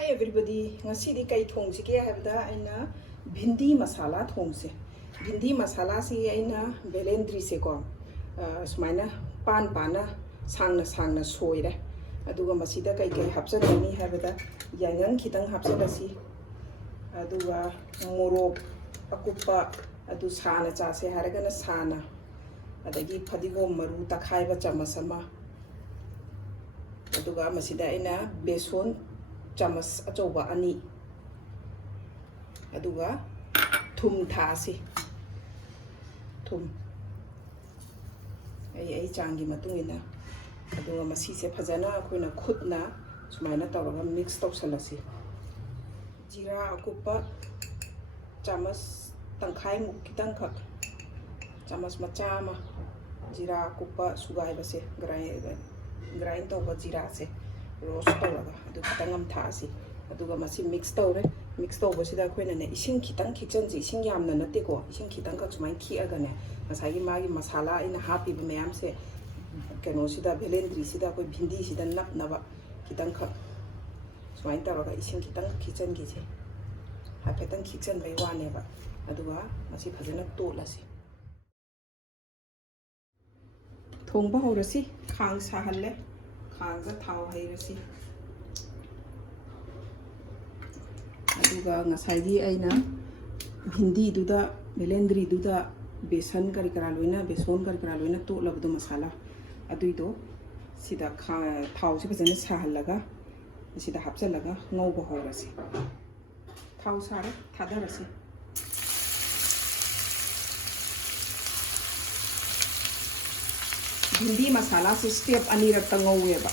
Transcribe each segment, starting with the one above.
Hi everybody, ngasi di kai thong si ke habda aina bhindi masala thong se. Bhindi masala si aina belendri se ko. Sumaina pan pana sangna soire. Aduga masida kai kai hapsan ni habda yangan khitang hapsan si. Aduga morok akupa adu sana cha se haragana sana. Adagi phadigom maru takhai ba chamasama. Aduga masida aina beson chamas achoba ani aduga thum thasi thum ai changi matungina aduga masi se phajana akoina khutna sumaina tawraga mix tawsalasi jira akupa chamas tangkhai muk kitang khak chamas machama jira akupa sugai base grind tawba jira se roast tawraga adu kitangam thasi aduga masi mix tawre mix tawba sida khoina ne ising kitang kitchen ji ising yamna nate ko ising kitang ka chumai khi aga ne masagi magi masala ina happy ba mayam se keno sida belendri sida koi bhindi sida nap naba kitang kha chumai tawraga ising kitang kitchen gi je hapetang kitchen bai wane ba aduga masi phajana tolasi thongba horasi khang sahalle khangza thau hairasi aduga ngasai aina bhindi duda belendri duda besan kari kara loina beson kari kara loina to labdu masala aduido sida thau se bajana sahalaga sida hapsalaga ngauba horasi thau sare thadarasi bhindi masala se step ani rak tangauwe ba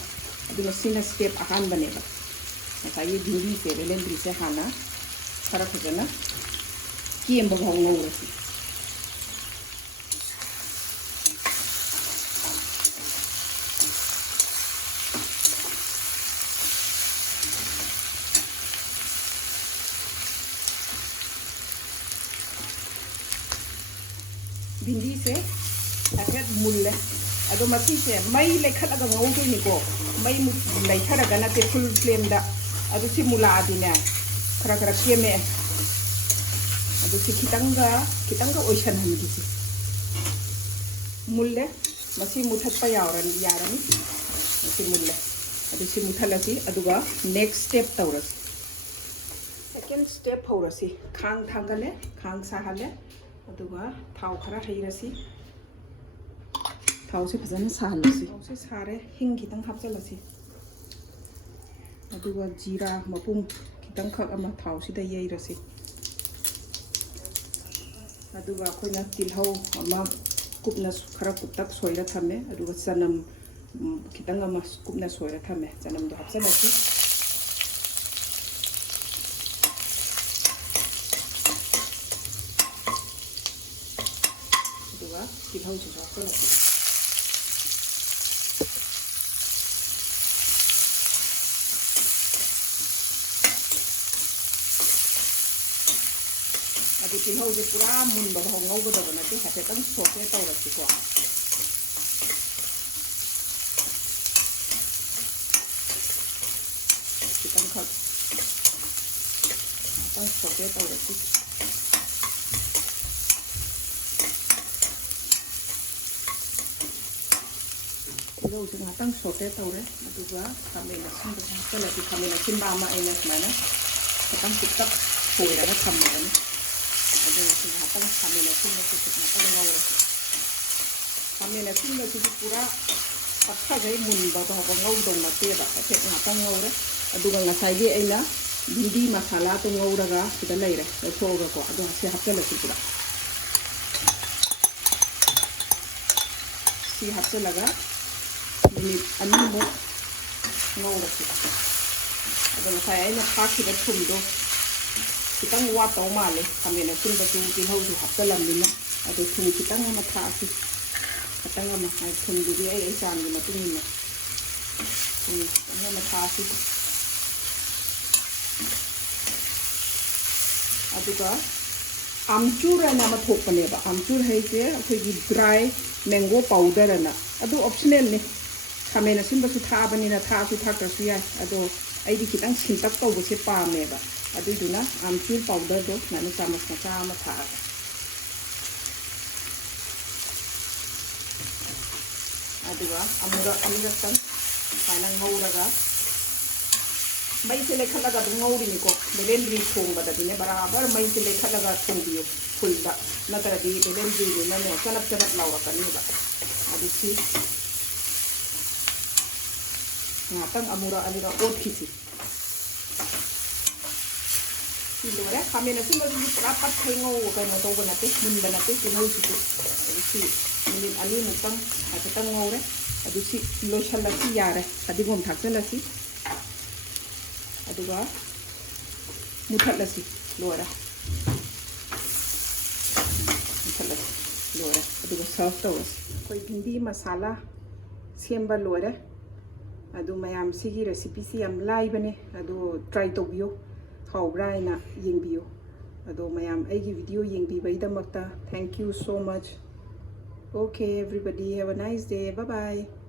aduna sina step ahan bane ba masai bhindi se belendri se hana khara khajana kiemba bhongau rasi bhindi se aket mulle ado masi se mai lekhat aga ngau do ni ko mai mu lai thara gana te full flame da ado si mula adine khara khara keme ado si kitanga ocean han gi si mulle masi muthat pa yarani masi mulle ado si muthalasi aduga next step tawras second step horasi khang thangale khang sahale aduga thau khara hairasi thau se phajana sahalasi thau se sare hing kitang hapchalasi aduga jira mapum kitang khak ama thau sida yeirasi aduga khoina tilhau ama kupna khara kuptak soira thame aduga chanam kitang ama kupna soira thame chanam do hapchalasi aduga tilhau se hapchalasi adi tilhau je pura mun ba ngau ba da na te ha te tang sote tawrasi ko kitang khak tang sote tawrasi tilhau je tang sote tawre aduga kamela sin ba kala ti kamela sin ba ma ena mana tang tiktak hoira na kamela aduga si hatang kamela sin ba ko tang ngawra kamela sin ba si pura pakha gai mun ba ba ngau dong na te ba te hatang ngawra aduga ngasai ge aina bhindi masala to ngawra ga sida leire so ga ko aduga si hapela si pura si hapela ga minute ani mo ngawra si aduga sai aina khaki da thum do kitang wa taw male kamela sin ba tu tilhau du haptalam lina adu thum kitang ma tha si kitang ma ai thum du ai chan gi matung ni ma tha si aduga amchur na ma thok pane ba amchur hai je akhoi gi dry mango powder na adu optional ne ꯈꯥꯃꯦꯟ ꯑꯁꯤꯟꯕꯁꯨ ꯊꯥꯛꯑꯕꯅꯤꯅ ꯊꯥꯛꯑꯁꯨ ꯊꯥꯛꯇ꯭ꯔꯁꯨ ꯌꯥꯏ ꯑꯗꯣ ꯑꯩꯗꯤ ꯈꯤꯇꯪ ꯁꯤꯟꯇꯛ ꯇꯧꯕꯁꯦ ꯄꯥꯝꯃꯦꯕ ꯑꯗꯨꯏꯗꯨꯅ ꯑꯝꯆꯨꯔ ꯄꯥꯎꯗꯔꯗꯣ ꯁꯨꯃꯥꯏꯅ ꯆꯥꯃꯁ ꯃꯆꯥ ꯑꯃ ꯊꯥꯛꯑꯒ ꯑꯗꯨꯒ ꯑꯅꯤꯔꯛꯇꯪ ꯁꯨꯃꯥꯏꯅ ꯉꯧꯔꯒ ꯃꯩꯁꯦ ꯂꯩꯈꯠꯂꯒ ꯑꯗꯨꯝ ꯉꯧꯔꯤꯅꯤꯀꯣ ꯕꯦꯂꯦꯟꯗ꯭ꯔꯤ ꯊꯣꯡꯕꯗꯗꯤꯅꯦ ꯕꯔꯥꯕꯔ ꯃꯩꯁꯦ ꯂꯩꯈꯠꯂꯒ ꯊꯣꯡꯕꯤꯌꯨ ꯐꯨꯜꯗ ꯅꯠꯇ꯭ꯔꯗꯤ ꯕꯦꯂꯦꯟꯗ꯭ꯔꯤꯅꯤꯅꯅꯦ ꯆꯅꯞ ꯆꯅꯞ ꯂꯥꯎꯔꯛꯀꯅꯦꯕ ꯑꯗꯨ ꯁꯤ ꯉꯥꯛꯇꯪ ꯑꯃꯨꯔꯛ ꯑꯅꯤꯔꯛ ꯑꯣꯠꯈꯤꯁꯤ ꯁꯤ ꯂꯣꯏꯔꯦ ꯈꯥꯃꯦꯟ ꯑꯁꯤꯟꯕꯁꯤꯁꯨ ꯄꯨꯔꯥ ꯄꯠꯈꯩ ꯀꯩꯅꯣ ꯇꯧꯕ ꯅꯠꯇꯦ ꯃꯨꯟꯕ ꯅꯠꯇꯦ ꯇꯤꯜꯍꯧꯁꯤꯁꯨ ꯑꯗꯨ ꯁꯤ ꯃꯤꯅꯤꯠ ꯑꯅꯤꯃꯨꯛꯇꯪ ꯍꯥꯏꯐꯦꯠꯇꯪ ꯉꯧꯔꯦ ꯑꯗꯨ ꯁꯤ ꯂꯣꯏꯁꯤꯜꯂꯁꯤ ꯌꯥꯔꯦ ꯐꯗꯤꯒꯣꯝ ꯊꯥꯛꯆꯜꯂꯁꯤ ꯑꯗꯨꯒ ꯃꯨꯊꯠꯂꯁꯤ ꯂꯣꯏꯔꯦ ꯃꯨꯊꯠꯂꯁꯤ ꯂꯣꯏꯔꯦ ꯑꯗꯨꯒ ꯁꯔꯚ ꯇꯧꯔꯁꯤ ꯑꯩꯈꯣꯏ ꯚꯤꯟꯗꯤ ꯃꯁꯥꯂꯥ ꯁꯦꯝꯕ ꯂꯣꯏꯔꯦ ꯑꯗꯨ ꯃꯌꯥꯝ ꯁꯤꯒꯤ ꯔꯦꯁꯤꯄꯤꯁꯤ ꯌꯥꯝ ꯂꯥꯏꯕꯅꯦ ꯑꯗꯨ ꯇ꯭ꯔꯥꯏ ꯇꯧꯕꯤꯌꯨ ꯍꯥꯎꯕ꯭ꯔꯥ ꯍꯥꯏꯅ ꯌꯦꯡꯕꯤꯌꯨ ꯑꯗꯣ ꯃꯌꯥꯝ ꯑꯩꯒꯤ ꯚꯤꯗꯤꯑꯣ ꯌꯦꯡꯕꯤꯕꯒꯤꯗꯃꯛꯇ thank you so much Okay, everybody, have a nice day. Bye-bye.